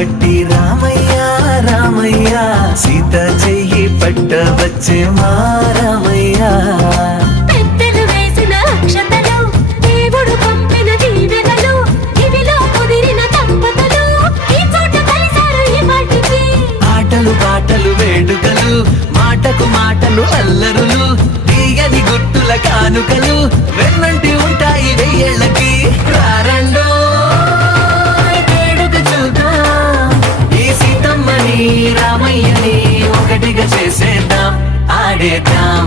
పట్టి రామయ్య రామయ్య సీత చెయ్యి పట్ట వచ్చే మా రామయ్య పెద్దలు వేసిన అక్షతలు దేవుడు పంపిన దీవెనలు ఇవిలో కుదిరిన దంపతులు ఈ చోట కలిసారు ఈ పాటికి ఆటలు పాటలు వేడుకలు మాటకు మాటలు అల్లరులు తీయని గుర్తుల కానుకలు వెన్నంటి ఉంటాయి వెయ్యేళ్ళకి రారండో వేడుక చూద్దాం ఈ సీతమ్మని రామయ్యని ఒకటిగా చేసేద్దాం ఆడేద్దాం